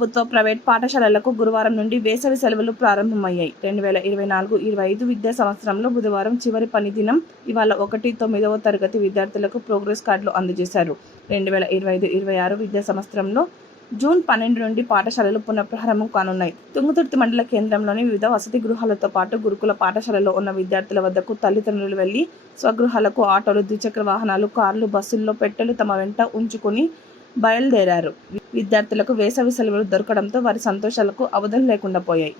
ప్రభుత్వ ప్రైవేట్ పాఠశాలలకు గురువారం నుండి వేసవి సెలవులు ప్రారంభమయ్యాయి. 2024-25 విద్యా సంవత్సరంలో బుధవారం చివరి పని దినం. ఇవాళ 1-9వ తరగతి విద్యార్థులకు ప్రోగ్రెస్ కార్డులు అందజేశారు. 2025-26 విద్యా సంవత్సరంలో జూన్ 12 నుండి పాఠశాలలు పునఃప్రారంభం కానున్నాయి. తుంగతుర్తి మండల కేంద్రంలోని వివిధ వసతి గృహాలతో పాటు గురుకుల పాఠశాలలో ఉన్న విద్యార్థుల వద్దకు తల్లిదండ్రులు వెళ్లి స్వగృహాలకు ఆటోలు, ద్విచక్ర వాహనాలు, కార్లు, బస్సుల్లో పెట్టెలు తమ వెంట ఉంచుకుని బయలుదేరారు. విద్యార్థులకు వేసవి సెలవులు దొరకడంతో వారి సంతోషాలకు అవధులు లేకుండా పోయాయి.